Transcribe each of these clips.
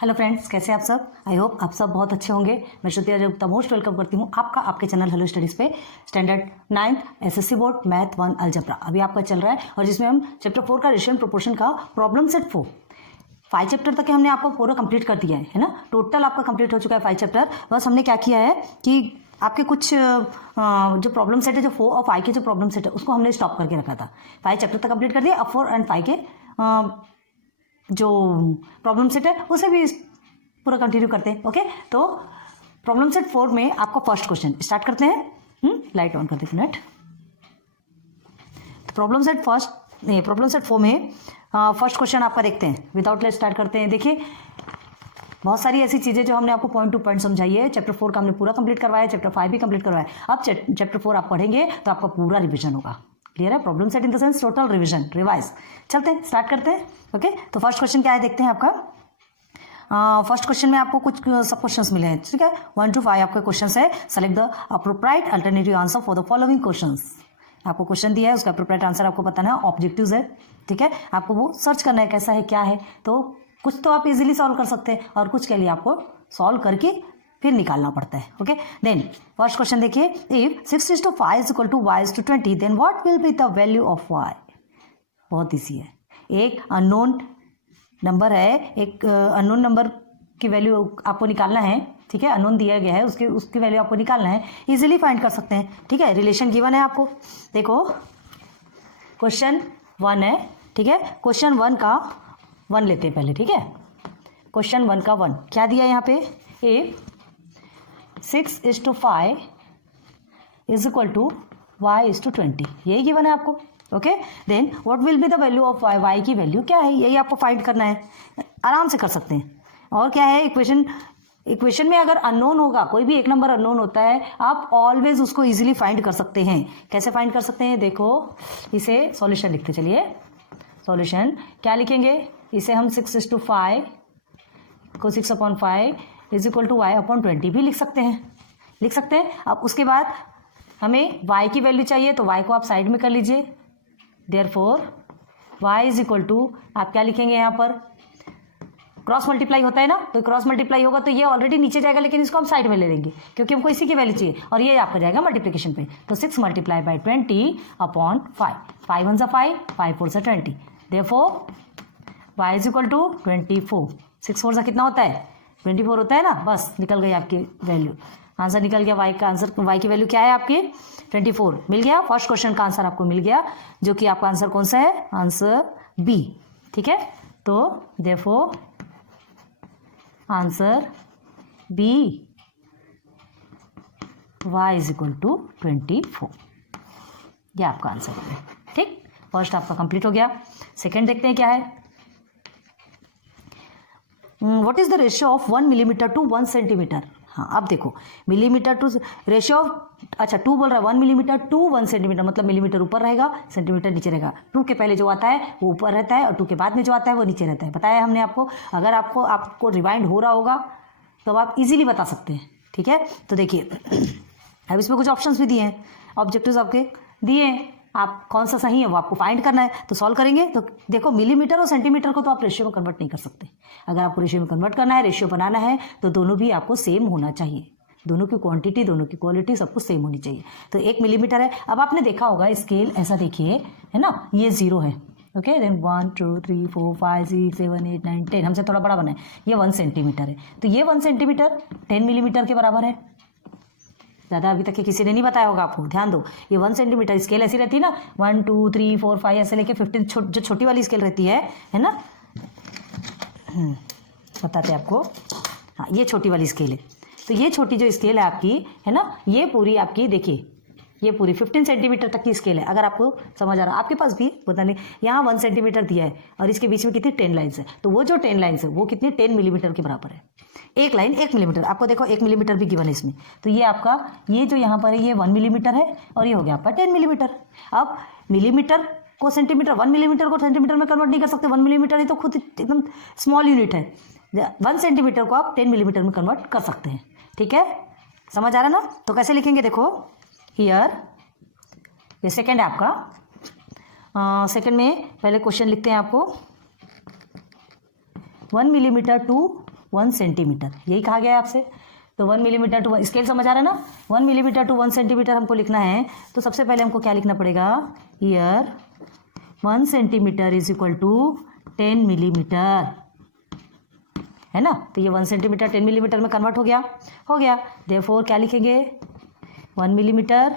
Hello friends, कैसे आप सब। आई होप आप सब बहुत अच्छे होंगे। मैं श्रुति गुप्ता मोस्ट वेलकम करती हूँ आपका आपके चैनल हेलो स्टडीज़ पे। Standard 9th SSC board math 1 algebra अभी आपका चल रहा है और जिसमें हम चैप्टर 4 का रेशियो एंड प्रोपोर्शन का प्रॉब्लम सेट 4 5 चैप्टर तक हमने आपको पूरा कंप्लीट कर दिया है ना। टोटल आपका कंप्लीट हो चुका है 5 चैप्टर। बस हमने क्या किया है कि आपके कुछ जो प्रॉब्लम सेट है, जो 4 और 5 के जो प्रॉब्लम सेट है उसको हमने स्टॉप करके रखा था। 5 चैप्टर तक कंप्लीट कर दिया। अब 4 एंड 5 के जो प्रॉब्लम सेट है उसे भी पूरा कंटिन्यू करते हैं। ओके, तो प्रॉब्लम सेट 4 में आपका फर्स्ट क्वेश्चन स्टार्ट करते हैं। लाइट ऑन कर दे मिनट। तो प्रॉब्लम सेट 4 में फर्स्ट क्वेश्चन आपका देखते हैं। विदाउट लेट स्टार्ट करते हैं। देखिए, बहुत सारी ऐसी चीज़ें जो हमने आपको पॉइंट टू पॉइंट समझाई है। चैप्टर 4 का हमने पूरा कंप्लीट करवाया है, चैप्टर 5 भी कंप्लीट करवाया है। अब चैप्टर 4 आप पढ़ेंगे तो आपका पूरा रिविजन होगा। क्लियर है? Problem set in the sense total revision, revise. चलते हैं, स्टार्ट करते हैं। ओके, तो फर्स्ट क्वेश्चन क्या है देखते हैं आपका। फर्स्ट क्वेश्चन में आपको कुछ सब क्वेश्चंस मिले हैं, ठीक है। 1 to 5 आपके क्वेश्चंस है। Select the appropriate alternative answer for the following questions. आपको क्वेश्चन दिया है, उसका अप्रोप्राइट आंसर आपको बताना है। ऑब्जेक्टिव्स है, ठीक है। आपको वो सर्च करना है कैसा है, क्या है। तो कुछ तो आप इजीली सॉल्व कर सकते हैं और कुछ के लिए आपको सॉल्व करके फिर निकालना पड़ता है। ओके, देन फर्स्ट क्वेश्चन देखिए। If 6:5 is equal to y is to 20 then what will be the value of y। बहुत ईजी है। एक अननोन नंबर है, एक अननोन नंबर की वैल्यू आपको निकालना है, ठीक है। अननोन दिया गया है, उसकी वैल्यू आपको निकालना है। इजीली फाइंड कर सकते हैं, ठीक है। रिलेशन गिवन है आपको। देखो, क्वेश्चन 1 है, ठीक है। क्वेश्चन 1 का 1 लेते हैं पहले, ठीक है। क्वेश्चन 1 का 1 क्या दिया है यहाँ पे। ए 6:5 is equal to y is to 20, यही गिवन है आपको। Okay, then what will be the value of y। y की वैल्यू क्या है, यही आपको फाइंड करना है। आराम से कर सकते हैं। और क्या है, इक्वेशन में अगर अननोन होगा, कोई भी एक नंबर अननोन होता है, आप ऑलवेज उसको इजीली फाइंड कर सकते हैं। कैसे फाइंड कर सकते हैं, देखो, इसे सॉल्यूशन लिखते चलिए। सॉल्यूशन क्या लिखेंगे, इसे हम 6:5 को 6/5 इज इक्वल टू y/20 भी लिख सकते हैं। अब उसके बाद हमें y की वैल्यू चाहिए, तो y को आप साइड में कर लीजिए। Therefore y is equal to, आप क्या लिखेंगे यहाँ पर, क्रॉस मल्टीप्लाई होता है ना, तो क्रॉस मल्टीप्लाई होगा तो ये ऑलरेडी नीचे जाएगा, लेकिन इसको हम साइड में ले लेंगे क्योंकि हमको इसी की वैल्यू चाहिए और ये आपका जाएगा मल्टीप्लिकेशन पे। तो 6 × 20/5 5 1 5 5 4 20। Therefore y is equal to 24। 6 4 कितना होता है, 24 होता है ना। बस निकल गई आपकी वैल्यू, आंसर निकल गया। y का आंसर, y की वैल्यू क्या है आपकी 24 मिल गया। फर्स्ट क्वेश्चन का आंसर आपको मिल गया, जो कि आपका आंसर कौन सा है, आंसर बी, ठीक है। तो therefore answer B y is equal to 24, ये आपका आंसर है, ठीक। फर्स्ट आपका कंप्लीट हो गया। सेकंड देखते हैं क्या है। What is the ratio of 1 millimetre to 1 centimetre. हाँ, अब देखो, मिलीमीटर टू रेशियो ऑफ, अच्छा 2 बोल रहा है, 1 मिलीमीटर टू 1 सेंटीमीटर, मतलब मिलीमीटर ऊपर रहेगा, सेंटीमीटर नीचे रहेगा। 2 के पहले जो आता है वो ऊपर रहता है और 2 के बाद में जो आता है वो नीचे रहता है। बताया हमने आपको। अगर आपको रिवाइंड हो रहा होगा तो आप इजीली बता सकते हैं, ठीक है। तो देखिए, अब इसमें कुछ ऑप्शंस भी दिए हैं, ऑब्जेक्टिव्स आपके दिए हैं, आप कौन सा सही है वो आपको फाइंड करना है। तो सॉल्व करेंगे तो देखो, मिलीमीटर और सेंटीमीटर को तो आप रेशियो में कन्वर्ट नहीं कर सकते। अगर आपको रेशियो में कन्वर्ट करना है, रेशियो बनाना है, तो दोनों भी आपको सेम होना चाहिए। दोनों की क्वांटिटी, दोनों की क्वालिटी सब कुछ सेम होनी चाहिए। तो 1 मिलीमीटर है। अब आपने देखा होगा स्केल ऐसा, देखिए, है ना, ये 0 है। ओके, देन 1 2 3 4 5 6 7 8 9 10, हमसे थोड़ा बड़ा बना है, ये 1 सेंटीमीटर है। तो ये 1 सेंटीमीटर 10 मिलीमीटर के बराबर है। ज़्यादा अभी तक के किसी ने नहीं बताया होगा आपको, ध्यान दो। ये 1 सेंटीमीटर स्केल ऐसी रहती है ना, 1 2 3 4 5 ऐसे लेके 15 जो छोटी वाली स्केल रहती है ना, बताते आपको। हाँ, ये छोटी वाली स्केल है। तो ये छोटी जो स्केल है आपकी, है ना, ये पूरी आपकी, देखिए, ये पूरी 15 सेंटीमीटर तक की स्केल है। अगर आपको समझ आ रहा, आपके पास भी पता नहीं, यहाँ 1 सेंटीमीटर दिया है और इसके बीच में कितनी 10 लाइन्स है। तो वो जो 10 लाइन्स है वो कितनी 10 मिलीमीटर के बराबर है। एक लाइन 1 मिलीमीटर, आपको देखो 1 मिलीमीटर भी गिवन है इसमें। तो ये आपका, ये जो यहाँ पर है ये 1 मिलीमीटर है और ये हो गया आपका 10 मिलीमीटर। अब मिलीमीटर को सेंटीमीटर, 1 मिलीमीटर को सेंटीमीटर में कन्वर्ट नहीं कर सकते। 1 मिलीमीटर ही तो खुद एकदम स्मॉल यूनिट है। 1 सेंटीमीटर को आप 10 मिलीमीटर में कन्वर्ट कर सकते हैं, ठीक है। समझ आ रहा ना। तो कैसे लिखेंगे, देखो, हियर, ये सेकेंड है आपका। सेकेंड में पहले क्वेश्चन लिखते हैं आपको। 1 मिलीमीटर टू 1 सेंटीमीटर, यही कहा गया है आपसे। तो 1 मिलीमीटर टू, स्केल समझ आ रहा है ना, 1 मिलीमीटर टू 1 सेंटीमीटर हमको लिखना है। तो सबसे पहले हमको क्या लिखना पड़ेगा, here 1 centimetre is equal to 10 millimetre, है ना। तो ये 1 सेंटीमीटर 10 मिलीमीटर में कन्वर्ट हो गया। देयरफॉर क्या लिखेंगे, 1 millimetre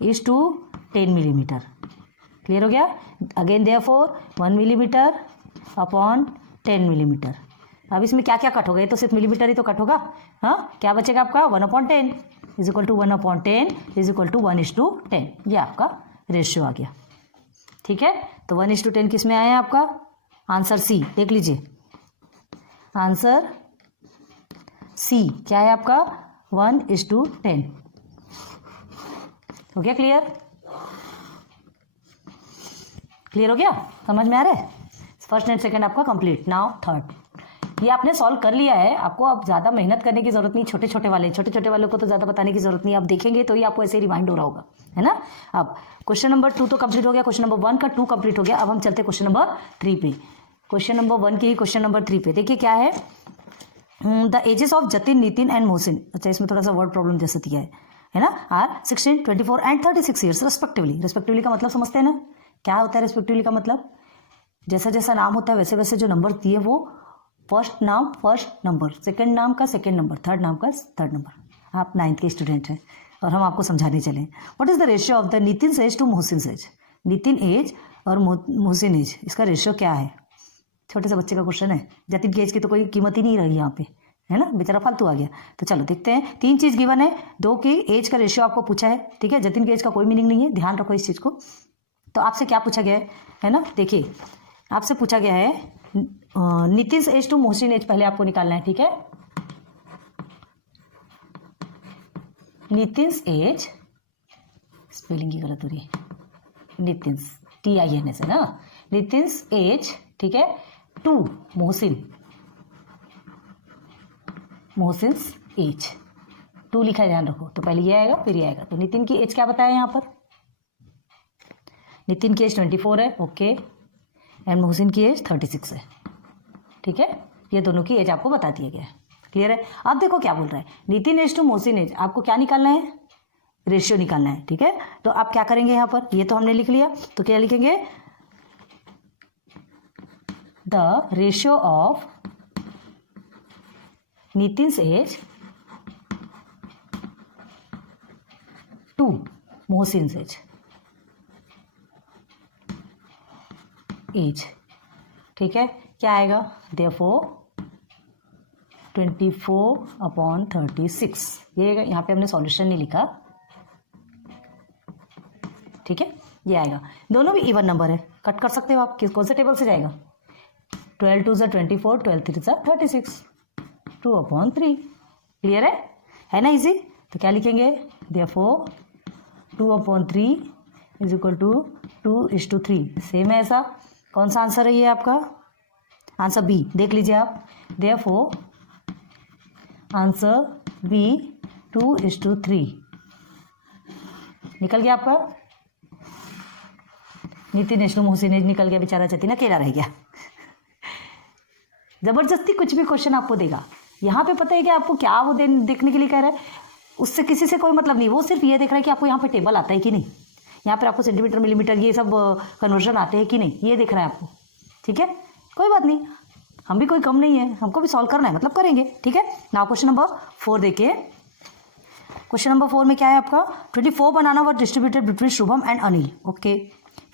is to 10 millimetre, clear हो गया। Again therefore 1 millimetre upon 10 millimetre. अब इसमें क्या क्या कट होगा, ये तो सिर्फ मिलीमीटर ही तो कट होगा। हाँ, क्या बचेगा आपका, 1/10 is equal to 1/10 is equal to 1:10। ये आपका रेशियो आ गया, ठीक है। तो 1:10 किस में आया है आपका, आंसर सी, देख लीजिए आंसर सी क्या है आपका, 1:10। हो गया क्लियर हो गया, समझ में आ रहा है। फर्स्ट एंड सेकंड आपका कंप्लीट। नाउ थर्ड, ये आपने सॉल्व कर लिया है, आपको अब ज़्यादा मेहनत करने की जरूरत नहीं। छोटे छोटे वालों को तो ज़्यादा बताने की जरूरत नहीं, आप देखेंगे तो ही आपको ऐसे ही रिमाइंड हो रहा होगा, है ना। अब क्वेश्चन नंबर 2 तो कंप्लीट हो गया, क्वेश्चन नंबर 1 का 2 कंप्लीट हो गया। अब हम चलते क्वेश्चन नंबर 3 पे। क्वेश्चन नंबर 1 की क्वेश्चन नंबर 3 पे देखिए क्या है, the ages of Jatin, Nitin and Mohsin. अच्छा, इसमें थोड़ा सा वर्ड प्रॉब्लम जैसा दिया है ना। आर 16, 24 एंड 36 ईयर्स रेस्पेक्टिवली का मतलब समझते हैं ना, क्या होता है रेस्पेक्टिवली का मतलब, जैसा जैसा नाम होता है वैसे वैसे जो नंबर दिए वो फर्स्ट नाम फर्स्ट नंबर, सेकंड नाम का सेकंड नंबर, थर्ड नाम का थर्ड नंबर। आप 9th के स्टूडेंट हैं और हम आपको समझाने चले। What is the ratio of the Nitin age to Mohsin age, Nitin age और मोहसिन एज, इसका रेशियो क्या है। छोटे से बच्चे का क्वेश्चन है, जतिन की एज की तो कोई कीमत ही नहीं रही यहाँ पे, है ना, बेचारा फालतू आ गया। तो चलो देखते हैं, 3 चीज़ गिवन है, 2 की एज का रेशियो आपको पूछा है, ठीक है। जतिन की एज का कोई मीनिंग नहीं है, ध्यान रखो इस चीज़ को। तो आपसे क्या पूछा गया है ना, देखिए आपसे पूछा गया है Nitin age to Mohsin age, पहले आपको निकालना है, ठीक है। नितिन एज, स्पेलिंग की गलत हो रही है, नितिन TINS है ना, नितिन एज, ठीक है, टू मोहसिन एज, 2 लिखा है, ध्यान रखो। तो पहले ये आएगा फिर ये आएगा। तो नितिन की एज क्या बताया यहाँ पर, नितिन की एज 24 है, ओके, एंड मोहसिन की एज 36 है, ठीक है। ये दोनों की एज आपको बता दिया गया है, क्लियर है। अब देखो क्या बोल रहा है, Nitin age to Mohsin age, आपको क्या निकालना है, रेशियो निकालना है, ठीक है। तो आप क्या करेंगे यहाँ पर, ये तो हमने लिख लिया, तो क्या लिखेंगे, the ratio of Nitin age to Mohsin age, ठीक है। क्या आएगा, देयरफॉर 24/36, ये यहाँ पे हमने सॉल्यूशन नहीं लिखा, ठीक है। ये आएगा, दोनों भी इवन नंबर है, कट कर सकते हो आप, कौन से टेबल से जाएगा, 12 2 24, 12 3 36, 2/3, क्लियर है ना, इजी। तो क्या लिखेंगे, therefore 2/3 is equal to 2:3, same है ऐसा। कौन सा आंसर है ये आपका, आंसर बी, देख लीजिए आप, देयरफॉर आंसर बी 2:3 निकल गया आपका। Nitin age to Mohsin age निकल गया, बेचारा जतिन अकेला रह गया। जबरदस्ती कुछ भी क्वेश्चन आपको देगा, यहाँ पे पता है कि आपको क्या वो देखने के लिए कह रहा है, उससे किसी से कोई मतलब नहीं, वो सिर्फ ये देख रहा है कि आपको यहाँ पे टेबल आता है कि नहीं, यहाँ पर आपको सेंटीमीटर मिलीमीटर ये सब कन्वर्जन आते हैं कि नहीं, ये देख रहा है आपको, ठीक है। कोई बात नहीं, हम भी कोई कम नहीं है, हमको भी सॉल्व करना है, मतलब करेंगे, ठीक है। नाउ क्वेश्चन नंबर 4 देखिए। क्वेश्चन नंबर 4 में क्या है आपका, 24 banana were distributed between Shubham and Anil, okay.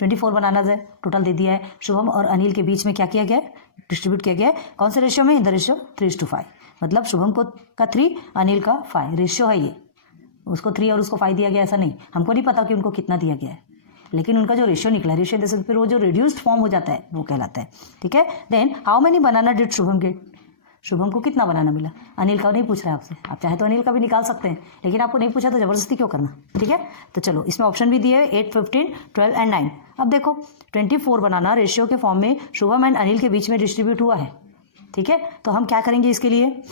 24 banana है, टोटल दे दिया है, शुभम और अनिल के बीच में क्या किया गया है, डिस्ट्रीब्यूट किया गया है, कौन से रेशियो में, इन द रेशियो 3:5, मतलब शुभम को का 3 अनिल का 5 रेशियो है ये, उसको 3 और उसको 5 दिया गया ऐसा नहीं, हमको नहीं पता कि उनको कितना दिया गया है, लेकिन उनका जो रेशियो निकला, रेशियो जैसे फिर वो जो रिड्यूस्ड फॉर्म हो जाता है वो कहलाता है, ठीक है। Then how many banana did Shubham get, Shubham को कितना बनाना मिला, अनिल का नहीं पूछ रहा है आपसे, आप चाहे तो अनिल का भी निकाल सकते हैं, लेकिन आपको नहीं पूछा तो जबरदस्ती क्यों करना, ठीक है। तो चलो इसमें ऑप्शन भी दिए है 8, 15, 12 एंड 9। अब देखो 24 बनाना रेशियो के फॉर्म में शुभम एंड अनिल के बीच में डिस्ट्रीब्यूट हुआ है, ठीक है। तो हम क्या करेंगे इसके लिए,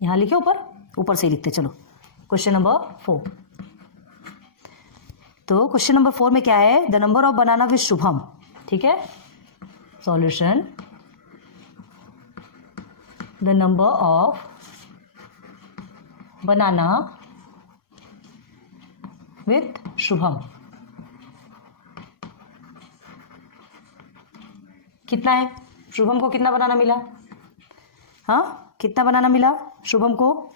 यहाँ लिखे ऊपर से ही लिखते, चलो क्वेश्चन नंबर 4। तो क्वेश्चन नंबर 4 में क्या है, the number of banana with Shubham, ठीक है, solution the number of banana with Shubham. कितना है शुभम को, कितना बनाना मिला? हाँ, कितना बनाना मिला शुभम को?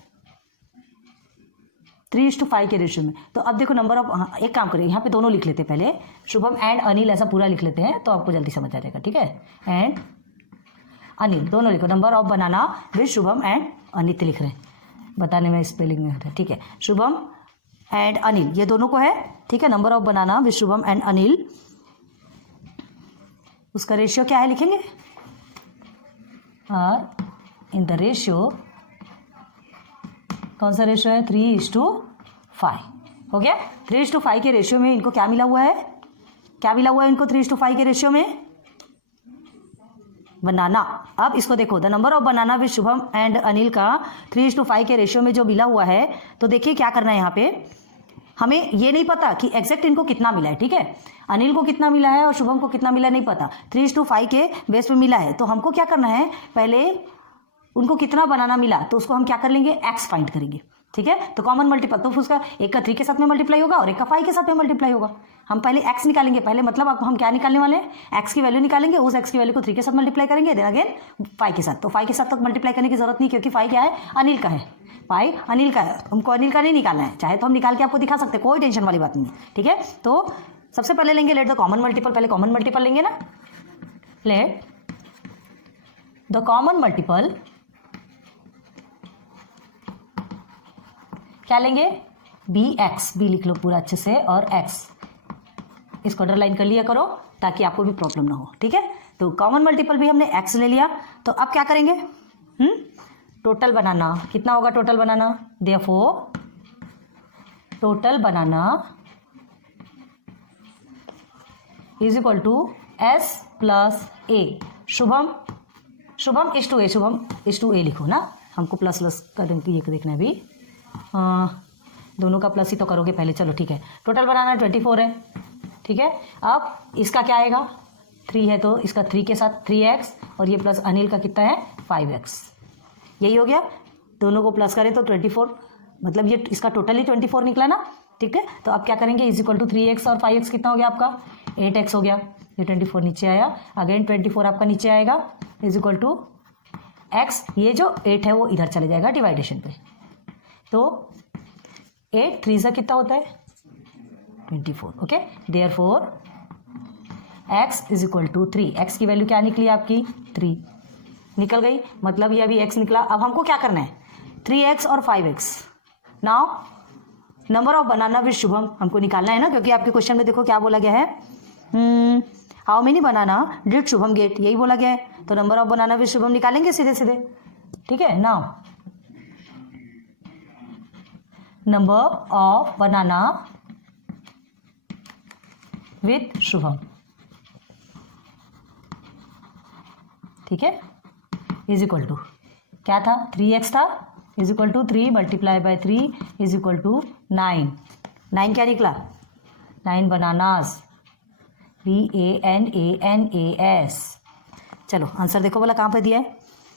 3:5 के रेशियो में। तो अब देखो नंबर ऑफ, हाँ एक काम करें, यहाँ पे दोनों लिख लेते हैं पहले, शुभम एंड अनिल ऐसा पूरा लिख लेते हैं तो आपको जल्दी समझ आ जाएगा। ठीक है, एंड अनिल दोनों लिखो, number of banana with Shubham and Anil लिख रहे हैं, बताने में स्पेलिंग में होता है। ठीक है, शुभम एंड अनिल ये दोनों को है। ठीक है, number of banana with Shubham and Anil, उसका रेशियो क्या है लिखेंगे, आर इन द रेशियो, कौन सा रेशियो है? 3:5 हो गया। 3:5 के रेशियो में इनको क्या मिला हुआ है, क्या मिला हुआ है इनको 3:5 के रेशियो में? बनाना। अब इसको देखो, the number of banana with Shubham and Anil का 3:5 के रेशियो में जो मिला हुआ है, तो देखिए क्या करना है यहाँ पे, हमें ये नहीं पता कि एग्जैक्ट इनको कितना मिला है। ठीक है, अनिल को कितना मिला है और शुभम को कितना मिला नहीं पता, 3:5 के बेस पे मिला है। तो हमको क्या करना है, पहले उनको कितना बनाना मिला तो उसको हम क्या कर लेंगे, एक्स फाइंड करेंगे। ठीक है, तो कॉमन मल्टीपल, तो उसका एक का 3 के साथ में मल्टीप्लाई होगा और एक का 5 के साथ में मल्टीप्लाई होगा। हम पहले एक्स निकालेंगे, पहले मतलब अब हम क्या निकालने वाले हैं, एक्स की वैल्यू निकालेंगे, उस एक्स की वैल्यू को 3 के साथ मल्टीप्लाई करेंगे, देन अगेन 5 के साथ। तो 5 के साथ तक मल्टीप्लाई करने की जरूरत नहीं, क्योंकि 5 क्या है, अनिल का है, 5 अनिल का है, हमको अनिल का नहीं निकालना है, चाहे तो हम निकाल के आपको दिखा सकते हैं, कोई टेंशन वाली बात नहीं है। ठीक है, तो सबसे पहले लेंगे लेट द कॉमन मल्टीपल, पहले कॉमन मल्टीपल लेंगे ना, लेट द कॉमन मल्टीपल क्या लेंगे, बी एक्स, बी लिख लो पूरा अच्छे से, और एक्स इसको अंडरलाइन कर लिया करो ताकि आपको भी प्रॉब्लम ना हो। ठीक है, तो कॉमन मल्टीपल भी हमने एक्स ले लिया, तो अब क्या करेंगे, टोटल बनाना, कितना होगा total banana, therefore total banana is equal to S plus A. Shubham, Shubham is to A, Shubham is to A लिखो ना, हमको प्लस प्लस करेंगे, ये देखना है अभी, दोनों का प्लस ही तो करोगे पहले। चलो ठीक है, टोटल बनाना 24 है। ठीक है, अब इसका क्या आएगा, 3 है तो इसका 3 के साथ 3x, और ये प्लस अनिल का कितना है 5x, यही हो गया। दोनों को प्लस करें तो 24, मतलब ये इसका टोटली 24 निकला ना। ठीक है, तो अब क्या करेंगे, इज इक्वल टू 3x और 5x कितना हो गया आपका, 8x हो गया। ये 24 नीचे आया, अगेन 24 आपका नीचे आएगा, इज इक्वल टू x, ये जो 8 है वो इधर चले जाएगा डिवाइडेशन पे, तो 8 3 से कितना होता है 24। Okay, therefore x is equal to 3, x की वैल्यू क्या निकली आपकी 3 निकल गई, मतलब ये अभी x निकला। अब हमको क्या करना है, 3x और 5x। Now number of banana with Shubham हमको निकालना है ना, क्योंकि आपके क्वेश्चन में देखो क्या बोला गया है, how many banana did Shubham get, यही बोला गया है। तो number of banana with Shubham निकालेंगे सीधे सीधे। ठीक है, now number of banana with Shubham, ठीक है, इज इक्वल टू क्या था, 3x था, is equal to 3 multiply by 3 is equal to 9। 9 क्या निकला, 9 बनानास, BANANAS। चलो आंसर देखो बोला कहाँ पे दिया है,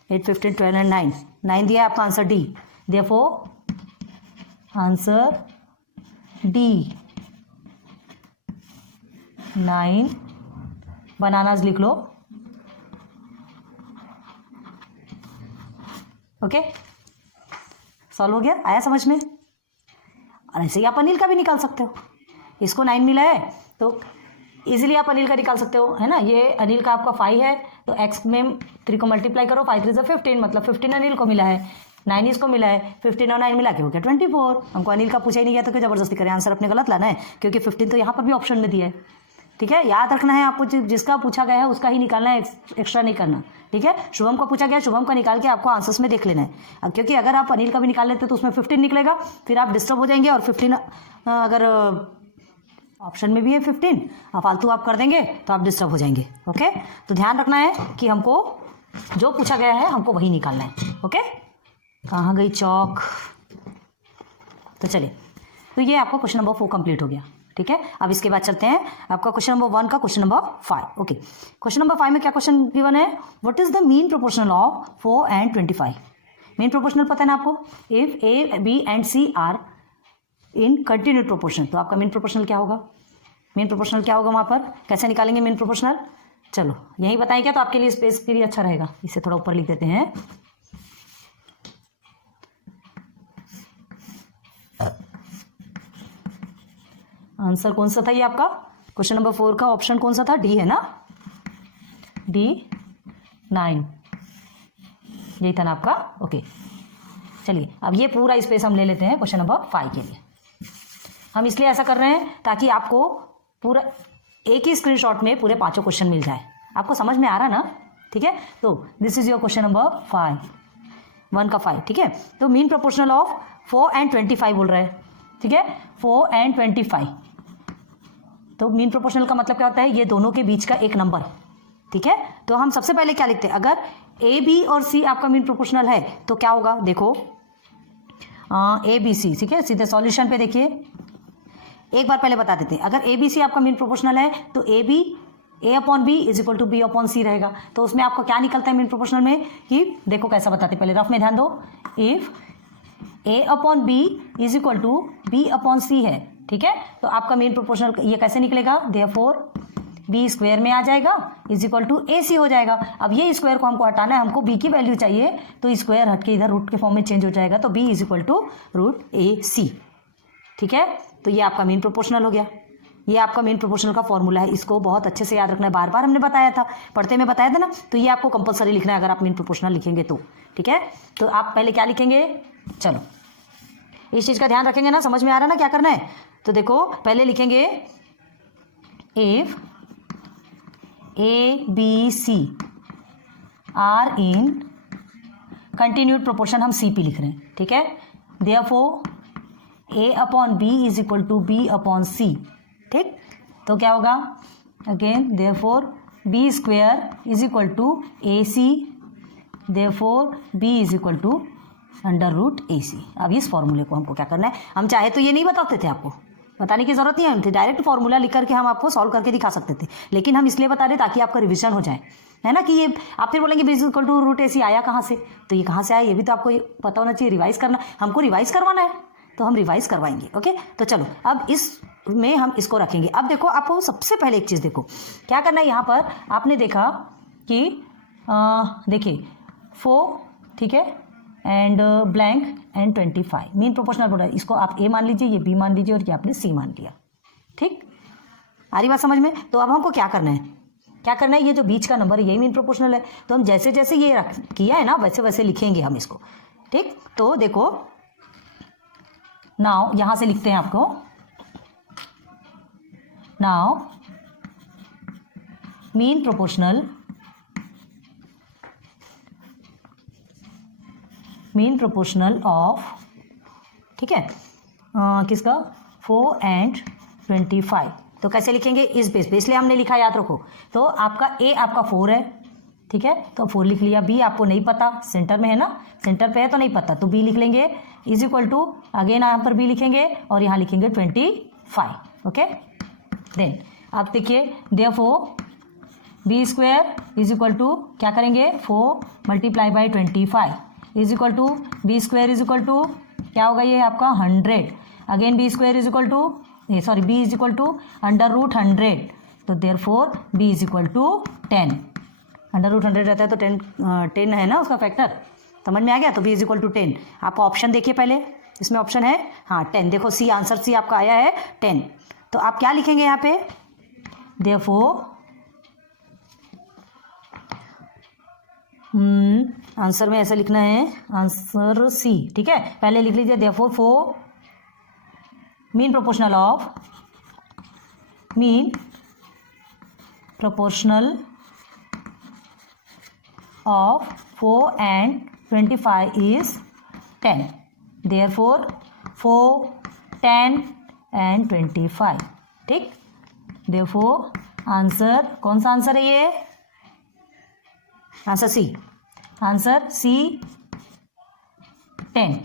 8 15 12 एंड 9, 9 दिया है आपका answer D. Therefore answer D 9 bananas लिख लो। ओके, सॉल्व हो गया, आया समझ में। और ऐसे ही आप अनिल का भी निकाल सकते हो, इसको 9 मिला है तो इजीली आप अनिल का निकाल सकते हो, है ना। ये अनिल का आपका 5 है तो x में 3 को मल्टीप्लाई करो, 5 3 15, मतलब 15 अनिल को मिला है, 9 इसको मिला है, 15 और 9 मिला के हो गया 24। हमको अनिल का पूछा ही नहीं गया तो क्यों जबरदस्ती करें, आंसर अपने गलत लाना है, क्योंकि 15 तो यहाँ पर भी ऑप्शन में दिया है। ठीक है, याद रखना है आपको, जिसका पूछा गया है उसका ही निकालना है, एक्स्ट्रा नहीं करना। ठीक है, शुभम का पूछा गया, शुभम का निकाल के आपको आंसर्स में देख लेना है। अब क्योंकि अगर आप अनिल का भी निकाल लेते तो उसमें 15 निकलेगा, फिर आप डिस्टर्ब हो जाएंगे, और 15 अगर ऑप्शन में भी है 15 फालतू आप कर देंगे तो आप डिस्टर्ब हो जाएंगे। ओके, तो ध्यान रखना है कि हमको जो पूछा गया है हमको वही निकालना है। ओके, कहाँ गई चौक, तो चलिए, तो ये आपका क्वेश्चन नंबर 4 कंप्लीट हो गया। ठीक है, अब इसके बाद चलते हैं आपका क्वेश्चन नंबर 1 का question number 5। Okay, question number 5 में क्या क्वेश्चन गिवन है, what is the mean proportional of 4 and 25। Mean proportional पता है ना आपको, if A B and C are in continued proportion, तो आपका मीन प्रोपोर्शनल क्या होगा, मीन प्रोपोर्शनल क्या होगा वहां पर, कैसे निकालेंगे मीन प्रोपोर्शनल। चलो यही बताएं क्या, तो आपके लिए स्पेस के लिए अच्छा रहेगा, इसे थोड़ा ऊपर लिख देते हैं। आंसर कौन सा था ये आपका क्वेश्चन नंबर 4 का, ऑप्शन कौन सा था, डी है ना, D9 यही था ना आपका। ओके चलिए, अब ये पूरा स्पेस हम ले लेते हैं क्वेश्चन नंबर 5 के लिए। हम इसलिए ऐसा कर रहे हैं ताकि आपको पूरा एक ही स्क्रीनशॉट में पूरे 5 क्वेश्चन मिल जाए। आपको समझ में आ रहा ना, ठीक है। तो this is your question number 5, 1 का 5, ठीक है। तो मीन प्रोपोर्शनल ऑफ 4 and 25 बोल रहा है, ठीक है, 4 and 25। तो मीन प्रोपोर्शनल का मतलब क्या होता है, ये दोनों के बीच का एक नंबर, ठीक है। तो हम सबसे पहले क्या लिखते हैं, अगर ए बी और सी आपका मीन प्रोपोर्शनल है तो क्या होगा, देखो ए बी सी, ठीक है, सीधे सॉल्यूशन पे देखिए। एक बार पहले बता देते हैं, अगर ए बी सी आपका मीन प्रोपोर्शनल है तो A B A upon B is equal to B upon C रहेगा। तो उसमें आपको क्या निकलता है मीन प्रोपोर्शनल में, कि देखो कैसा बताते, पहले रफ में ध्यान दो, if A upon B is equal to B upon C है, ठीक है। तो आपका मीन प्रोपोर्शनल ये कैसे निकलेगा, देयरफॉर बी स्क्वायर में आ जाएगा इज इक्वल टू ए सी हो जाएगा। अब ये स्क्वायर को हमको हटाना है, हमको बी की वैल्यू चाहिए, तो स्क्वायर हट के इधर रूट के फॉर्म में चेंज हो जाएगा, तो B is equal to root A C, ठीक है। तो ये आपका मीन प्रोपोर्शनल हो गया, ये आपका मीन प्रोपोर्शनल का फॉर्मूला है, इसको बहुत अच्छे से याद रखना है, बार बार हमने बताया था, पढ़ते में बताया था ना। तो ये आपको कंपलसरी लिखना है अगर आप मीन प्रोपोर्शनल लिखेंगे तो, ठीक है। तो आप पहले क्या लिखेंगे, चलो इस चीज़ का ध्यान रखेंगे ना, समझ में आ रहा है ना क्या करना है। तो देखो पहले लिखेंगे if A B C are in continued proportion, हम सी पी लिख रहे हैं, ठीक है। Therefore A upon B is equal to B upon C, ठीक। तो क्या होगा, again therefore B square is equal to A C, therefore B is equal to under root A C. अब इस फॉर्मूले को हमको क्या करना है, हम चाहे तो ये नहीं बताते थे, आपको बताने की जरूरत नहीं है, डायरेक्ट फॉर्मूला लिख करके हम आपको सॉल्व करके दिखा सकते थे, लेकिन हम इसलिए बता रहे ताकि आपका रिविजन हो जाए, है ना। कि ये आप फिर बोलेंगे B is equal to root A C आया कहाँ से, तो ये कहाँ से आया ये भी तो आपको पता होना चाहिए, रिवाइज करना, हमको रिवाइज करवाना है तो हम रिवाइज करवाएंगे। ओके, तो चलो अब इस में हम इसको रखेंगे। अब देखो आपको सबसे पहले एक चीज़ देखो क्या करना है, यहाँ पर आपने देखा कि देखिए 4, ठीक है, and blank and 25 mean proportional बोला, इसको आप ए मान लीजिए, ये बी मान लीजिए और ये आपने सी मान लिया, ठीक। आ रही बात समझ में। तो अब हमको क्या करना है, क्या करना है, ये जो बीच का नंबर है यही मीन प्रोपोर्शनल है, तो हम जैसे जैसे ये किया है ना वैसे वैसे लिखेंगे हम इसको, ठीक। तो देखो नाउ यहां से लिखते हैं आपको, नाउ मीन प्रोपोर्शनल ऑफ, ठीक है, किसका 4 and 25। तो कैसे लिखेंगे, इस बेस पे, इसलिए हमने लिखा, याद रखो। तो आपका ए आपका 4 है, ठीक है, तो 4 लिख लिया। बी आपको नहीं पता, सेंटर में है ना, सेंटर पे है तो नहीं पता, तो बी लिख लेंगे इज इक्वल टू, अगेन यहाँ पर बी लिखेंगे और यहाँ लिखेंगे 25। ओके, देन आप देखिए therefore B square is equal to क्या करेंगे, 4 multiply by 25 is equal to B square is equal to क्या होगा, ये आपका 100। Again B square is equal to sorry B is equal to under root 100, तो therefore B is equal to 10। Under root 100 रहता है तो 10 है ना उसका फैक्टर, समझ में आ गया। तो बी इज इक्वल टू 10। आपका ऑप्शन देखिए पहले, इसमें ऑप्शन है हाँ 10, देखो सी, आंसर सी आपका आया है 10। तो आप क्या लिखेंगे यहाँ पे, देयरफॉर आंसर में ऐसा लिखना है, आंसर सी, ठीक है। पहले लिख लीजिए therefore 4 mean proportional of 4 and 25 is 10, therefore 4, 10 and 25, ठीक। देयरफॉर आंसर कौन सा आंसर है ये, आंसर सी, आंसर सी 10।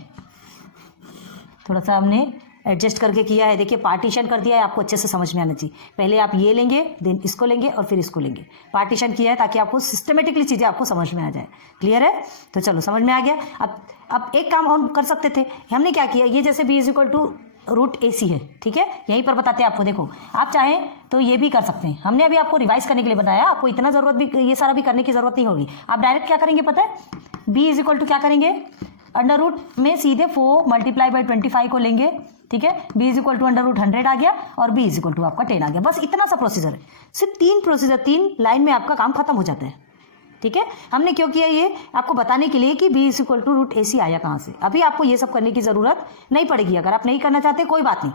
थोड़ा सा हमने एडजस्ट करके किया है। देखिए पार्टीशन कर दिया है, आपको अच्छे से समझ में आना चाहिए। पहले आप ये लेंगे, देन इसको लेंगे और फिर इसको लेंगे। पार्टीशन किया है ताकि आपको सिस्टमेटिकली चीज़ें आपको समझ में आ जाए। क्लियर है? तो चलो समझ में आ गया। अब एक काम हम कर सकते थे, हमने क्या किया, ये जैसे b is equal to √AC है, ठीक है, यहीं पर बताते हैं आपको। देखो आप चाहें तो ये भी कर सकते हैं, हमने अभी आपको रिवाइज करने के लिए बताया, आपको इतना ज़रूरत भी ये सारा भी करने की ज़रूरत नहीं होगी। आप डायरेक्ट क्या करेंगे पता है, b इज इक्वल टू क्या करेंगे, अंडर रूट में सीधे 4 मल्टीप्लाई बाई 25 को लेंगे, ठीक है। b is equal to under root 100 आ गया और b इज इक्वल टू आपका 10 आ गया। बस इतना सा प्रोसीजर है, सिर्फ 3 प्रोसीजर, 3 लाइन में आपका काम खत्म हो जाता है, ठीक है। हमने क्यों किया, ये आपको बताने के लिए कि b is equal to √AC आया कहाँ से। अभी आपको ये सब करने की ज़रूरत नहीं पड़ेगी, अगर आप नहीं करना चाहते कोई बात नहीं,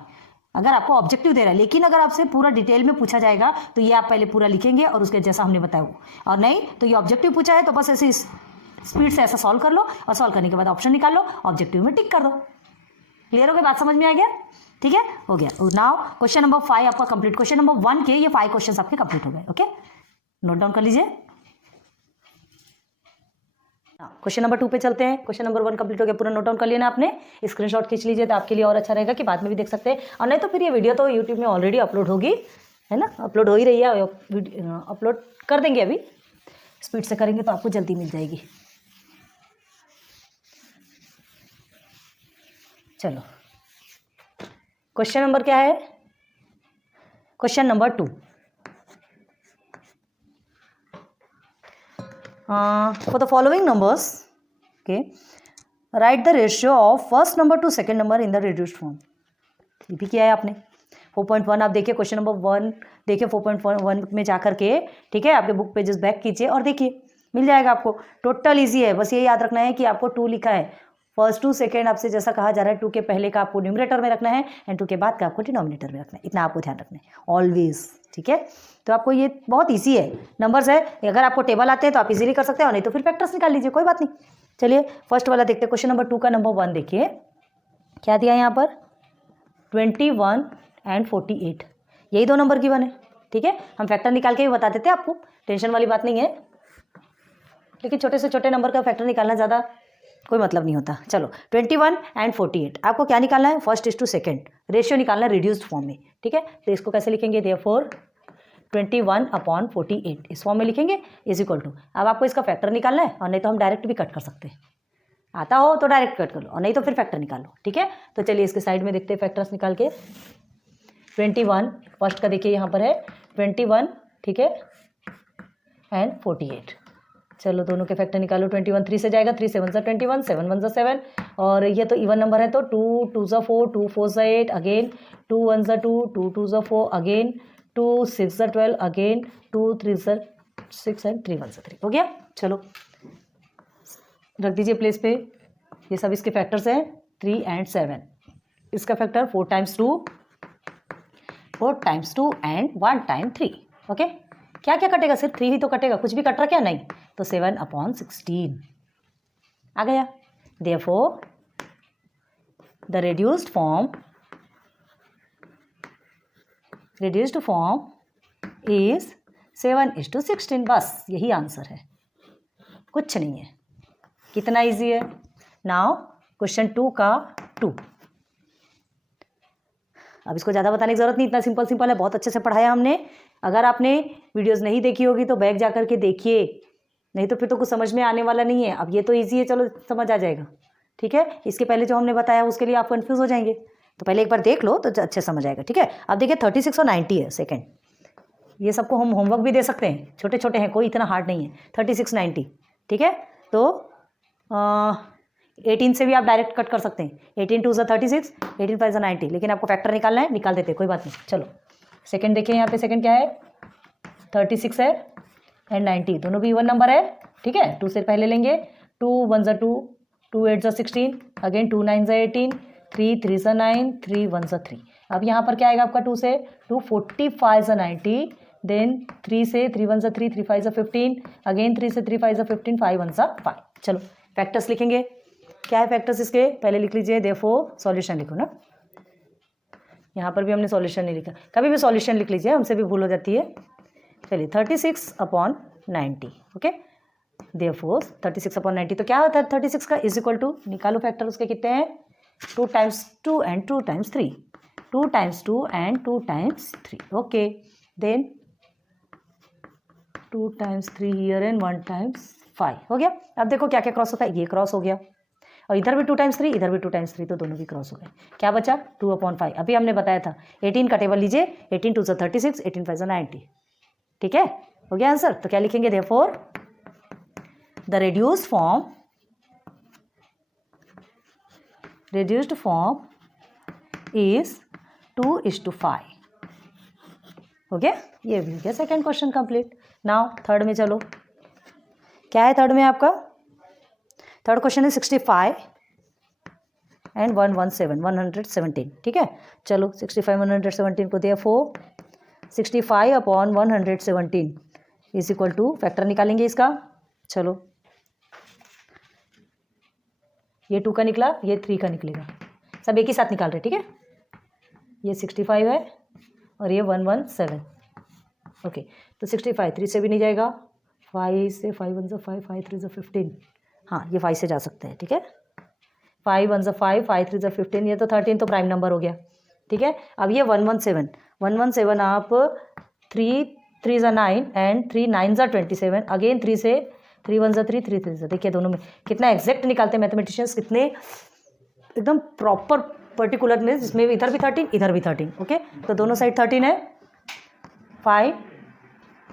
अगर आपको ऑब्जेक्टिव दे रहा है। लेकिन अगर आपसे पूरा डिटेल में पूछा जाएगा तो ये आप पहले पूरा लिखेंगे और उसके जैसा हमने बताया वो, और नहीं तो ये ऑब्जेक्टिव पूछा है तो बस ऐसे स्पीड से ऐसा सॉल्व कर लो और सॉल्व करने के बाद ऑप्शन निकाल लो, ऑब्जेक्टिव में टिक कर दो। क्लियर हो गया, बात समझ में आ गया, ठीक है, हो गया। नाउ क्वेश्चन नंबर 5 आपका कंप्लीट। क्वेश्चन नंबर 1 के ये 5 क्वेश्चन आपके कंप्लीट हो गए। ओके, नोट डाउन कर लीजिए। क्वेश्चन नंबर 2 पे चलते हैं। क्वेश्चन नंबर 1 कंप्लीट हो गया, पूरा नोट डाउन कर लिया ना आपने, स्क्रीनशॉट खींच लीजिए तो आपके लिए और अच्छा रहेगा कि बाद में भी देख सकते हैं, और नहीं तो फिर ये वीडियो तो यूट्यूब में ऑलरेडी अपलोड होगी, है ना, अपलोड हो ही रही है, अपलोड कर देंगे, अभी स्पीड से करेंगे तो आपको जल्दी मिल जाएगी। चलो क्वेश्चन नंबर क्या है, question number 2, for the following numbers, okay, write the ratio of first number to second number in the reduced form। ये भी किया है आपने। 4.1 आप देखिए, क्वेश्चन नंबर 1 देखिए 4.1 में जाकर के, ठीक है, आपके बुक पेजेस बैक कीजिए और देखिए मिल जाएगा आपको। टोटल इजी है, बस ये याद रखना है कि आपको 2 लिखा है, फर्स्ट टू सेकेंड आपसे जैसा कहा जा रहा है, 2 के पहले का आपको न्यूमरेटर में रखना है एंड 2 के बाद का आपको डिनोमिनेटर में रखना है, इतना आपको ध्यान रखना है ऑलवेज, ठीक है। तो आपको ये बहुत इजी है, नंबर्स है, अगर आपको टेबल आते हैं तो आप इजीली कर सकते हैं, और नहीं तो फिर फैक्टर्स निकाल लीजिए, कोई बात नहीं। चलिए फर्स्ट वाला देखते हैं, क्वेश्चन नंबर 2 का नंबर 1 देखिए क्या दिया है यहाँ पर, 21 एंड 48, यही 2 नंबर गिवन है, ठीक है। हम फैक्टर निकाल के भी बता देते हैं आपको, टेंशन वाली बात नहीं है, लेकिन छोटे से छोटे नंबर का फैक्टर निकालना ज़्यादा कोई मतलब नहीं होता। चलो 21 एंड 48 आपको क्या निकालना है, first is to second ratio निकालना है रिड्यूस्ड फॉर्म में, ठीक है। तो इसको कैसे लिखेंगे, देयरफॉर 21/48 इस फॉर्म में लिखेंगे, इज इक्वल टू, अब आपको इसका फैक्टर निकालना है, और नहीं तो हम डायरेक्ट भी कट कर सकते हैं, आता हो तो डायरेक्ट कट कर लो, और नहीं तो फिर फैक्टर निकाल लो, ठीक है। तो चलिए इसके साइड में देखते हैं फैक्टर्स निकाल के। 21 फर्स्ट का देखिए यहाँ पर है 21, ठीक है, एंड 48, चलो दोनों के फैक्टर निकालो। 21 3 से जाएगा, 3 7 21, 7 1 7, और ये तो इवन नंबर है तो 2 2 4, 2 4 8, अगेन 2 1 2, 2 2 4, अगेन 2 6 12, अगेन 2 3 6 एंड 3 1 3, हो गया। चलो रख दीजिए प्लेस पे, ये सब इसके फैक्टर्स हैं 3 एंड 7, इसका factor 4 times 2 and 1 time 3, okay. क्या क्या कटेगा, सिर्फ 3 ही तो कटेगा, कुछ भी कट रहा क्या, नहीं, तो 7/16 आ गया। Therefore the reduced form is 7:16, बस यही आंसर है, कुछ नहीं है, कितना इजी है। नाउ क्वेश्चन 2 का 2, अब इसको ज़्यादा बताने की ज़रूरत नहीं, इतना सिंपल है, बहुत अच्छे से पढ़ाया हमने। अगर आपने वीडियोस नहीं देखी होगी तो बैक जाकर के देखिए, नहीं तो फिर तो कुछ समझ में आने वाला नहीं है। अब ये तो इजी है, चलो समझ आ जाएगा, ठीक है। इसके पहले जो हमने बताया उसके लिए आप कंफ्यूज हो जाएंगे, तो पहले एक बार देख लो तो अच्छे समझ आएगा, ठीक है। अब देखिए 36 और 90 है सेकेंड, ये सबको हम होमवर्क भी दे सकते हैं, छोटे छोटे हैं, कोई इतना हार्ड नहीं है। 36 90, ठीक है, तो 18 से भी आप डायरेक्ट कट कर सकते हैं, 18 2 36, 18 5 90, लेकिन आपको फैक्टर निकालना है, निकाल देते हैं, कोई बात नहीं। चलो सेकंड देखिए, यहाँ पे सेकंड क्या है, 36 है एंड 90, दोनों भी इवन नंबर है, ठीक है। 2 से पहले लेंगे, 2 1 2, 2 8 16, अगेन 2 9 18, 3 3 9, 3 1 3। अब यहाँ पर क्या आएगा आपका 2 से 2 45 90, देन 3 से 3 1 3, 3 5 15, अगेन 3 से 3 5 15, 5 1 5। चलो फैक्टर्स लिखेंगे, क्या है फैक्टर्स इसके, पहले लिख लीजिए, देयरफॉर सॉल्यूशन लिखो ना, यहाँ पर भी हमने सॉल्यूशन नहीं लिखा, कभी भी सॉल्यूशन लिख लीजिए, हमसे भी भूल हो जाती है। चलिए 36/90, ओके, देयरफॉर 36/90, तो क्या होता है 36 का, इज इक्वल टू, निकालो फैक्टर उसके कितने हैं, 2 times 2 and 2 times 3, 2 times 2 and 2 times 3. Okay, then 2 times 3 here and 1 times 5 हो गया. अब देखो क्या क्या क्रॉस होता है, ये क्रॉस हो गया और इधर भी 2 times 3, इधर भी 2 times 3, तो दोनों भी क्रॉस हो गए. क्या बचा 2/5. अभी हमने बताया था 18 का टेबल लीजिए, 18 2 36, 18 5 90. ठीक है, हो गया आंसर. तो क्या लिखेंगे, therefore the reduced form is 2:5. हो गया, ये भी हो गया second question complete. Now third में चलो. क्या है थर्ड में आपका? थर्ड क्वेश्चन है 65 एंड 117. ठीक है, चलो 65 117 को therefore 65/117 is equal to, factor निकालेंगे इसका. चलो, ये 2 का निकला, ये 3 का निकलेगा, सब एक ही साथ निकाल रहे. ठीक है, ये 65 है और ये 117. ओके, तो 65 3 से भी नहीं जाएगा, 5 से 5 1 5, 5 3 15. हाँ, ये 5 से जा सकते हैं. ठीक है, 5 1 5, 5 3 15, ये तो 13 तो प्राइम नंबर हो गया. ठीक है, अब ये 117 आप 3 3 9 एंड 3 9 27. अगेन 3 से 3 1 3 3 3. देखिए दोनों में कितना एग्जैक्ट निकालते हैं मैथमेटिशियंस, कितने एकदम प्रॉपर पर्टिकुलर में, जिसमें इधर भी 13 इधर भी 13. ओके, तो दोनों साइड 13 है. 5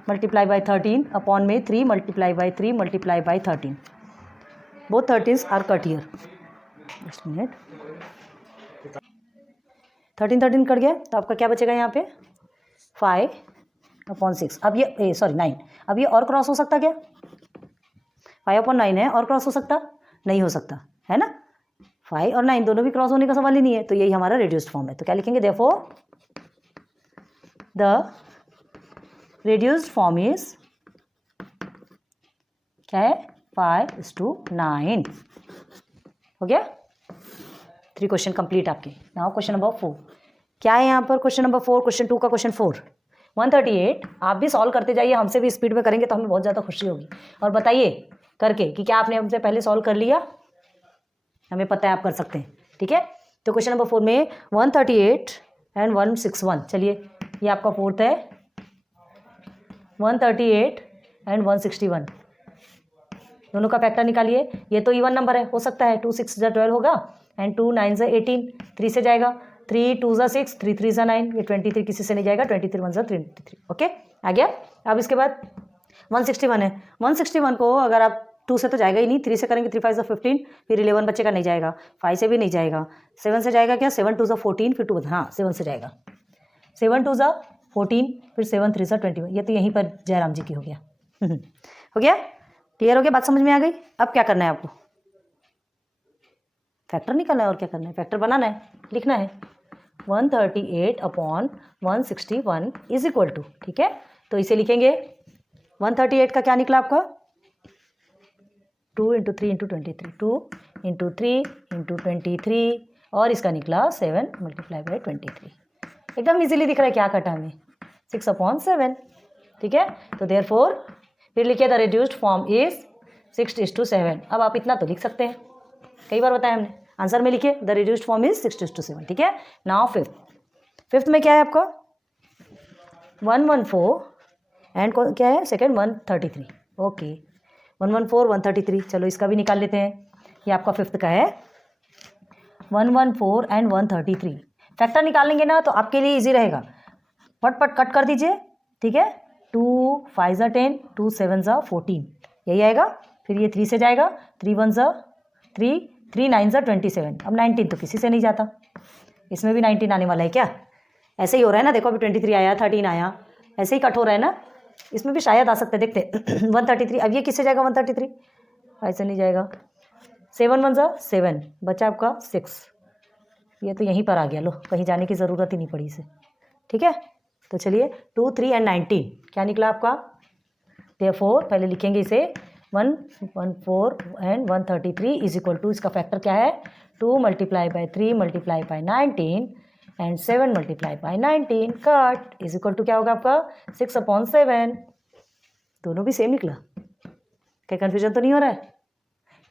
multiply by 13 अपॉन में 3 multiply by 3 multiply by 13. both 13s are cut here. just a minute. 13 cut गया, तो आपका क्या बचेगा यहाँ पे 5/6. अब ये 9. अब ये और क्रॉस हो सकता क्या? 5/9 है, और क्रॉस हो सकता नहीं हो सकता है ना. 5 और 9 दोनों भी क्रॉस होने का सवाल ही नहीं है, तो यही हमारा रिड्यूस्ड फॉर्म है. तो क्या लिखेंगे, therefore the reduced form is क्या है 5:9. हो गया. 3 क्वेश्चन कंप्लीट आपके. Now question number 4. क्या है यहाँ पर क्वेश्चन नंबर 4, क्वेश्चन 2 का क्वेश्चन 4 138. आप भी सॉल्व करते जाइए, हमसे भी स्पीड में करेंगे तो हमें बहुत ज़्यादा खुशी होगी. और बताइए करके कि क्या आपने हमसे पहले सॉल्व कर लिया, हमें पता है आप कर सकते हैं. ठीक है, तो क्वेश्चन नंबर 4 में 138 एंड 161. चलिए, ये आपका फोर्थ है. 138 एंड 161 दोनों का फैक्टर निकालिए. ये तो इवन नंबर है, हो सकता है 2 6 12 होगा एंड 2 9 18. 3 से जाएगा, 3 2 6, 3 3 9. ये 23 किसी से नहीं जाएगा, 23 1 23. ओके, आ गया. अब इसके बाद 161 है. 161 को अगर आप 2 से तो जाएगा ही नहीं, 3 से करेंगे 3 5 15, फिर 11 बचेगा, नहीं जाएगा. 5 से भी नहीं जाएगा. 7 से जाएगा क्या, 7 2 14, फिर 2, हाँ 7 से जाएगा. 7 2 14, फिर 7 3 21. ये तो यहीं पर जयराम जी की हो गया. हो गया, क्लियर हो गया, बात समझ में आ गई. अब क्या करना है आपको, फैक्टर निकालना है. और क्या करना है, फैक्टर बनाना है, लिखना है 138/161 इज इक्वल टू. ठीक है, तो इसे लिखेंगे. 138 का क्या निकला आपका 2 × 3 × 23, 2 × 3 × 23, और इसका निकला 7 × 23. एकदम इजीली दिख रहा है, क्या कटा हमें 6/7. ठीक है, तो देयरफॉर फिर लिखिए द रिड्यूस्ड फॉर्म इज 6:7. अब आप इतना तो लिख सकते हैं, कई बार बताया हमने. आंसर में लिखिए द रिड्यूस्ड फॉर्म इज 6:7. ठीक है, नाउ फिफ्थ में क्या है आपका 114 एंड क्या है सेकेंड 133. ओके, 114 133. चलो इसका भी निकाल लेते हैं. ये आपका फिफ्थ का है 114 एंड 133. फैक्टर निकालेंगे ना तो आपके लिए इजी रहेगा. फटफट कट कर दीजिए. ठीक है, 2 5 10, 2 7 14, यही आएगा. फिर ये 3 से जाएगा, 3 1 3, 3 9 27. अब 19 तो किसी से नहीं जाता, इसमें भी 19 आने वाला है क्या. ऐसे ही हो रहा है ना, देखो अभी 23 आया, 13 आया, ऐसे ही कट हो रहा है ना. इसमें भी शायद आ सकते हैं, देखते 133. अब ये किससे जाएगा 133, ऐसे नहीं जाएगा. 7 1 7, बचा आपका 6. ये तो यहीं पर आ गया, लो कहीं जाने की ज़रूरत ही नहीं पड़ी इसे. ठीक है, तो चलिए 2 3 एंड 19 क्या निकला आपका. देयरफॉर पहले लिखेंगे इसे 114 एंड 133 इज इक्वल टू, इसका फैक्टर क्या है 2 × 3 × 19 and 7 × 19 cut is equal to क्या होगा आपका 6/7. दोनों भी सेम निकला, क्या कन्फ्यूजन तो नहीं हो रहा है.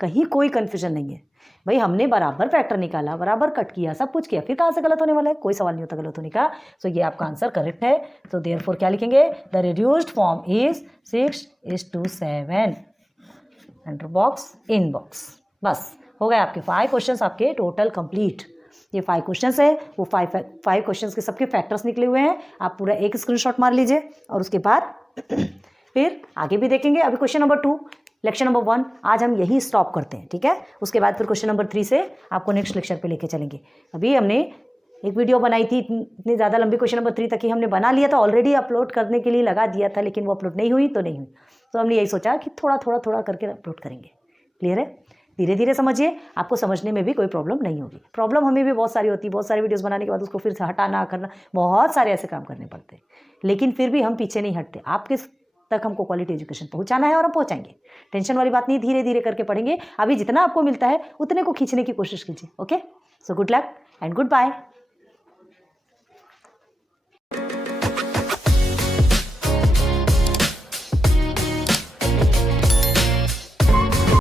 कहीं कोई कन्फ्यूजन नहीं है भाई। हमने बराबर फैक्टर निकाला, बराबर कट किया, सब कुछ किया, फिर कहाँ से गलत होने वाला है? कोई सवाल नहीं होता गलत होने का। सो ये आपका आंसर करेक्ट है। तो देयरफॉर क्या लिखेंगे? The reduced form is 6:7। Enter box, in box. बस हो गए आपके 5 क्वेश्चंस आपके टोटल कंप्लीट। ये 5 क्वेश्चंस है, वो 5 क्वेश्चंस के सबके फैक्टर्स निकले हुए हैं। आप पूरा एक स्क्रीनशॉट मार लीजिए और उसके बाद फिर आगे भी देखेंगे। अभी क्वेश्चन नंबर 2, लेक्चर नंबर 1 आज हम यही स्टॉप करते हैं, ठीक है। उसके बाद फिर क्वेश्चन नंबर 3 से आपको नेक्स्ट लेक्चर पे लेके चलेंगे। अभी हमने एक वीडियो बनाई थी, इतनी ज़्यादा लंबी, क्वेश्चन नंबर 3 तक ही हमने बना लिया था, ऑलरेडी अपलोड करने के लिए लगा दिया था, लेकिन वो अपलोड नहीं हुई तो नहीं हुई। तो हमने यही सोचा कि थोड़ा थोड़ा थोड़ा करके अपलोड करेंगे। क्लियर है? धीरे धीरे समझिए, आपको समझने में भी कोई प्रॉब्लम नहीं होगी। प्रॉब्लम हमें भी बहुत सारी होती है, बहुत सारी वीडियोस बनाने के बाद उसको फिर से हटाना करना, बहुत सारे ऐसे काम करने पड़ते हैं, लेकिन फिर भी हम पीछे नहीं हटते। आपके तक हमको क्वालिटी एजुकेशन पहुंचाना है और हम पहुंचाएंगे। टेंशन वाली बात नहीं, धीरे धीरे करके पढ़ेंगे। अभी जितना आपको मिलता है उतने को खींचने की कोशिश कीजिए। Okay, so good luck and good bye.